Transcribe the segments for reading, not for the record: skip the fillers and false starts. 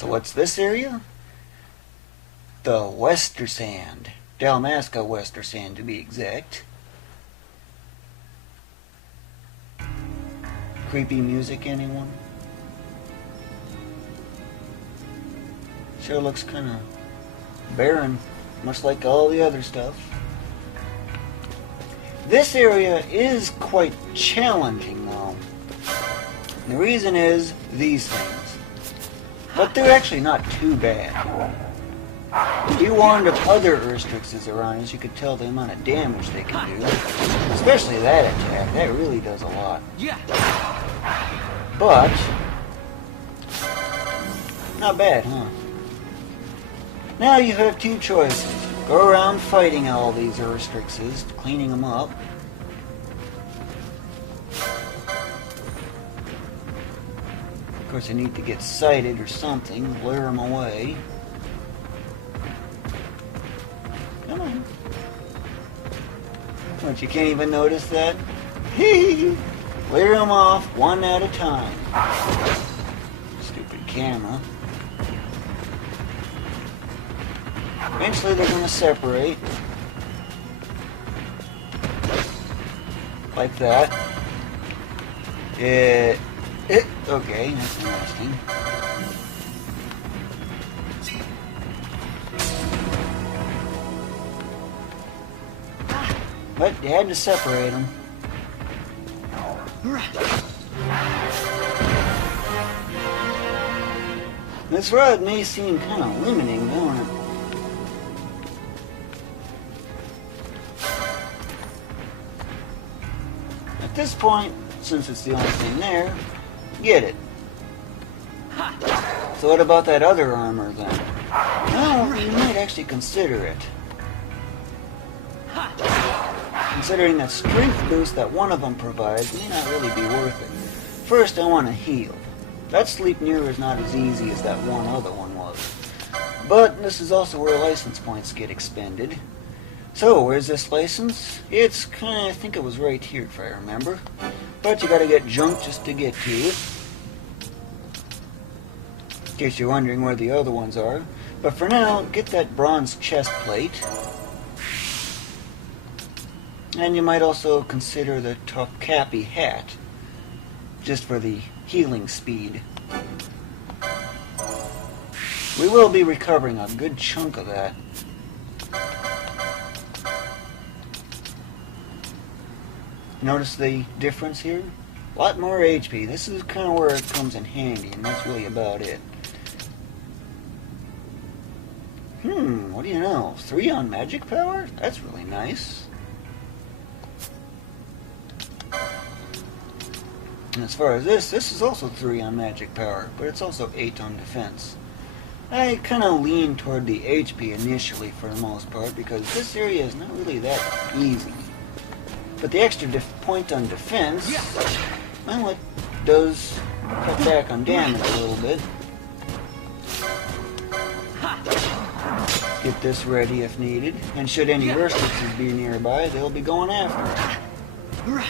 So what's this area? The Westersand. Dalmasca Westersand to be exact. Creepy music, anyone? Sure looks kind of barren, much like all the other stuff. This area is quite challenging though. And the reason is these things. But they're actually not too bad. If you warned of other urstrixes around us, you could tell the amount of damage they can do. Especially that attack. That really does a lot. But not bad, huh? Now you have two choices. Go around fighting all these urstrixes, cleaning them up. Of course, you need to get sighted or something, lure them away. Come on. What, you can't even notice that? Hee! Clear them off one at a time. Stupid camera. Eventually they're going to separate. Like that. Okay, that's interesting. But you had to separate them. This rod may seem kind of limiting, don't it? At this point, since it's the only thing there, get it. So what about that other armor then? Well, you might actually consider it. Considering that strength boost that one of them provides may not really be worth it. First, I want to heal. That sleep near is not as easy as that one other one was. But this is also where license points get expended. So, where's this license? It's I think it was right here if I remember. But you gotta get junk just to get to it. In case you're wondering where the other ones are. But for now, get that bronze chest plate. And you might also consider the Tokapi hat, just for the healing speed. We will be recovering a good chunk of that. Notice the difference here? A lot more HP. This is kind of where it comes in handy, and that's really about it. What do you know? 3 on magic power? That's really nice. And as far as this is also 3 on magic power, but it's also 8 on defense. I kind of lean toward the HP initially for the most part, because this area is not really that easy. But the extra point on defense, well, it does cut back on damage a little bit. Get this ready if needed, and should any urstrixes be nearby, they'll be going after it.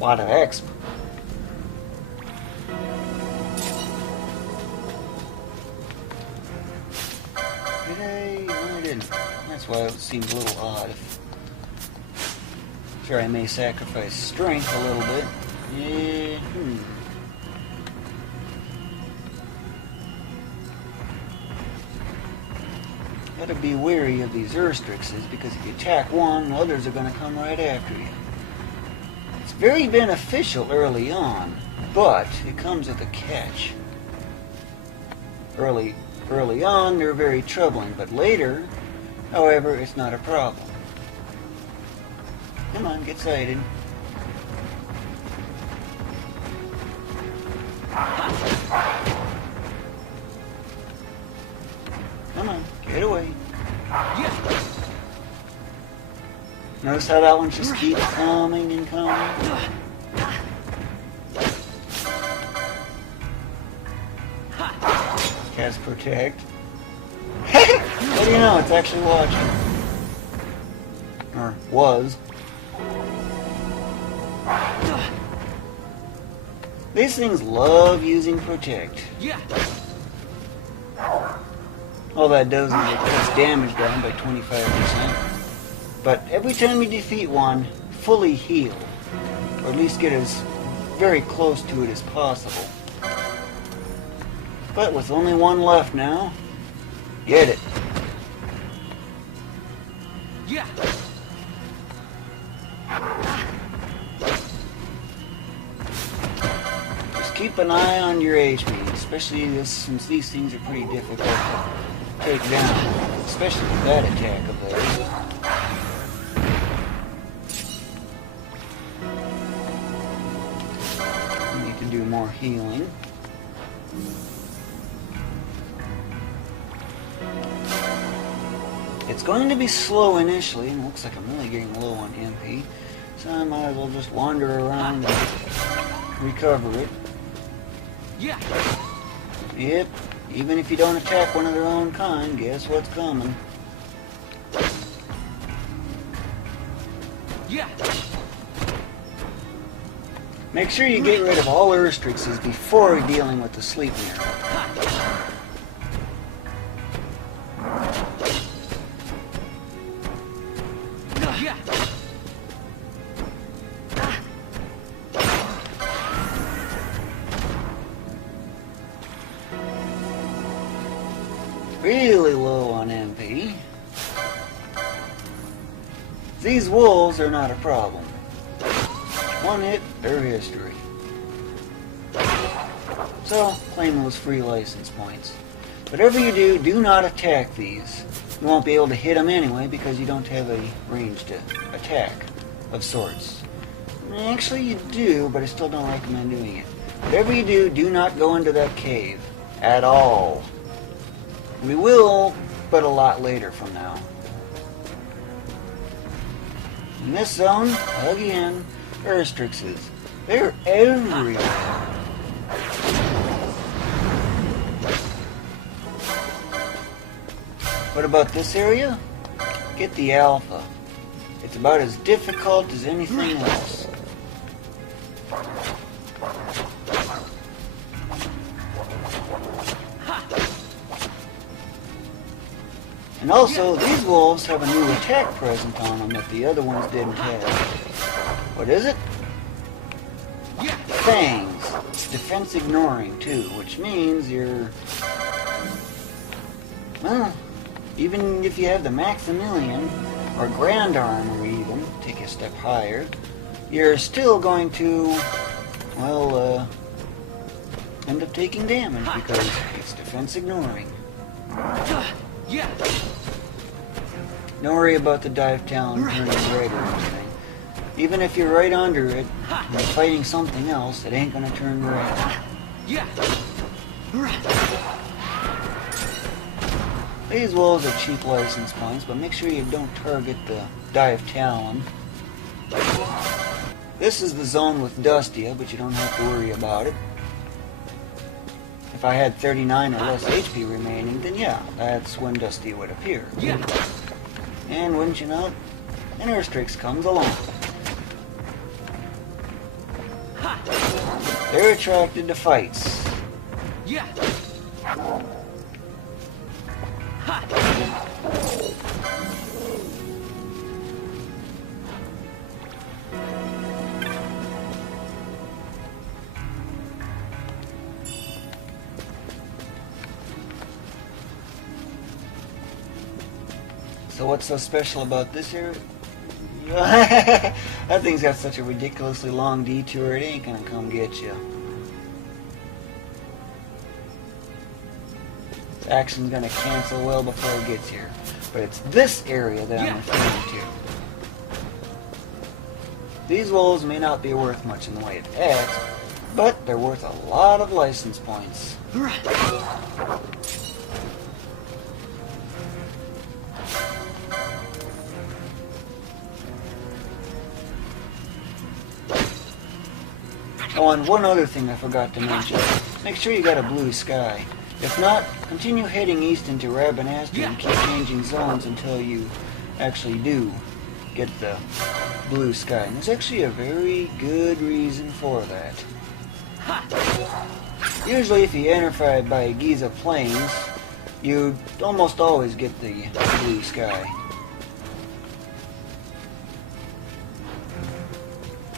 Lot of exp. Did I? No, I didn't. That's why it seems a little odd. Sure, I may sacrifice strength a little bit. Yeah. Gotta be wary of these urstrixes, because if you attack one, others are gonna come right after you. It's very beneficial early on, but it comes with a catch. Early on, they're very troubling, but later, however, it's not a problem. Come on, get sighted. Come on, get away. Notice how that one just keeps coming and coming? Cast protect. What do you know? It's actually watching. Or was. These things love using protect. All that does is it cuts damage down by 25%. But every time you defeat one, fully heal. Or at least get as very close to it as possible. But with only one left now, get it. Just keep an eye on your HP, especially since these things are pretty difficult to take down, especially with that attack of theirs. We need to do more healing. It's going to be slow initially, and it looks like I'm really getting low on MP, so I might as well just wander around and recover it. Yep, even if you don't attack one of their own kind, guess what's coming? Make sure you get rid of all urstrixes before dealing with the sleep mirror. Really low on MP. These wolves are not a problem. One hit, they're history. So, claim those free license points. Whatever you do, do not attack these. You won't be able to hit them anyway because you don't have a ranged attack of sorts. Actually, you do, but I still don't recommend doing it. Whatever you do, do not go into that cave at all. We will, but a lot later from now. In this zone, again, urstrixes. They're everywhere. What about this area? Get the alpha. It's about as difficult as anything else. And also, these wolves have a new attack present on them that the other ones didn't have. What is it? Fangs. Defense ignoring, too, which means you're... Well, even if you have the Maximilian, or Grand Armor even, take a step higher, you're still going to, well, end up taking damage because it's defense ignoring. Don't worry about the dive talon turning red or anything. Even if you're right under it and fighting something else, it ain't gonna turn red. These wolves are cheap license points, but make sure you don't target the dive talon. This is the zone with dustia, but you don't have to worry about it. If I had 39 or less HP remaining, then yeah, that's when dustia would appear. And wouldn't you know it, an urstrix comes along. They're attracted to fights. So what's so special about this area? That thing's got such a ridiculously long detour, it ain't gonna come get you. Its action's gonna cancel well before it gets here. But it's this area that I'm referring to. These wolves may not be worth much in the way of X, but they're worth a lot of license points. Oh, and one other thing I forgot to mention. Make sure you got a blue sky. If not, continue heading east into Rabanastre and keep changing zones until you actually do get the blue sky, and there's actually a very good reason for that. Usually if you enter by Giza Plains, you almost always get the blue sky.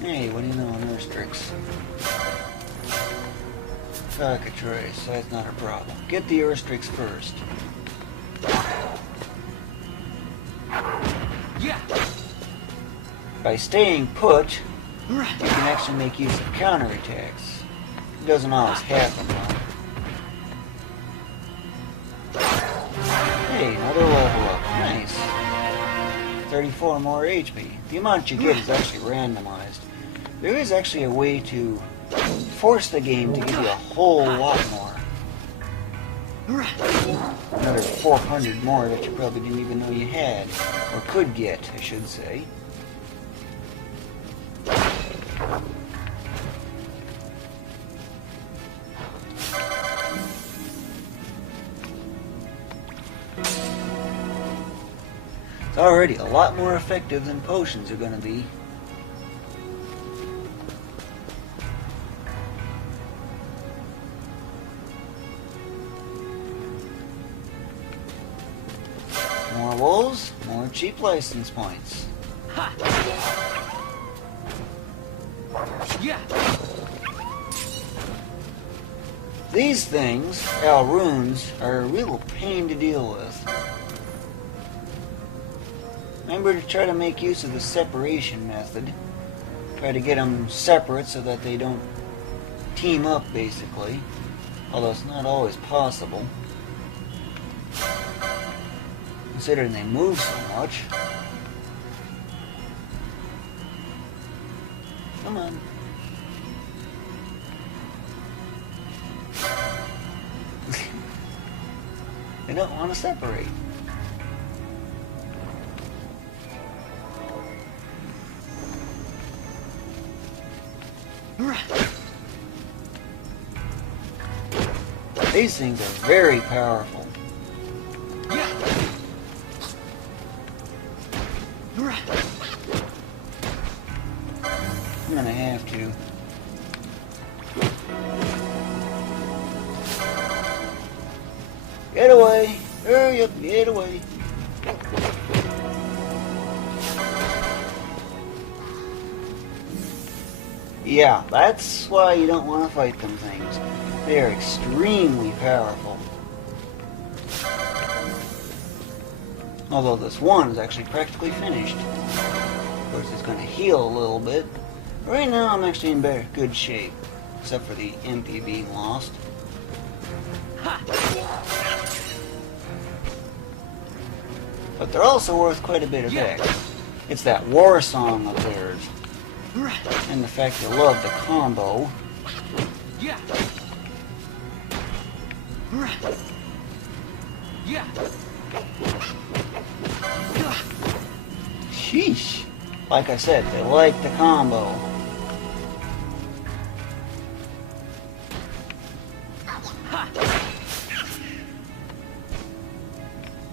Hey, what do you know on urstrix? Cockatrice, that's not a problem. Get the urstrix first. By staying put, you can actually make use of counterattacks. It doesn't always happen though. Hey, another level up. Nice. 34 more HP. The amount you get is actually randomized. There is actually a way to force the game to give you a whole lot more. Another 400 more that you probably didn't even know you had. Or could get, I should say. It's already a lot more effective than potions are going to be. More wolves, more cheap license points. These things, alraunes, are a real pain to deal with. Remember to try to make use of the separation method. Try to get them separate so that they don't team up, basically. Although it's not always possible, considering they move so much. Come on. They don't want to separate. These things are very powerful. I'm gonna have to. Get away! Hurry up, get away! Yeah, that's why you don't want to fight them things. They are extremely powerful. Although this one is actually practically finished. Of course, it's going to heal a little bit. Right now, I'm actually in good shape, except for the MP being lost. But they're also worth quite a bit of X. It's that war song of theirs. And the fact they love the combo. Sheesh. Like I said, they like the combo.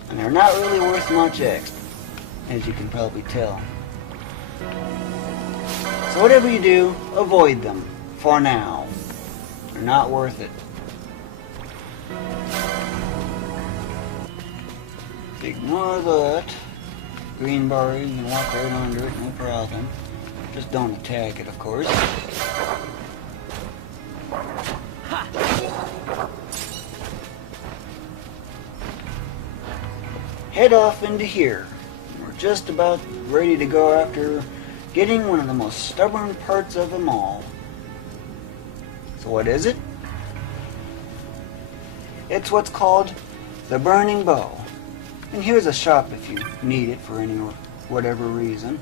And they're not really worth much X, as you can probably tell. So whatever you do, avoid them, for now. They're not worth it. Ignore that. Green bar, you can walk right under it, no problem. Just don't attack it, of course. Head off into here. We're just about ready to go after getting one of the most stubborn parts of them all. So what is it? It's what's called the Burning Bow. And here's a shop if you need it for any whatever reason.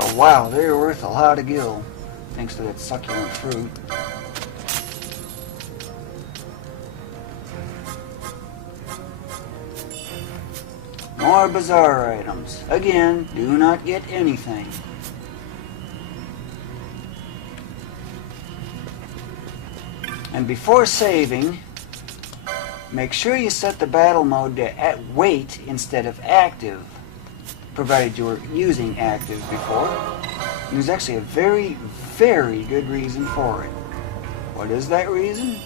Oh wow, they're worth a lot of gil, thanks to that succulent fruit. More bizarre items. Again, do not get anything. And before saving, make sure you set the battle mode to at wait instead of active, provided you were using active before. And there's actually a very, very good reason for it. What is that reason?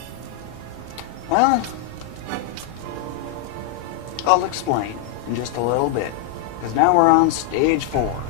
Well, I'll explain in just a little bit, because now we're on stage 4.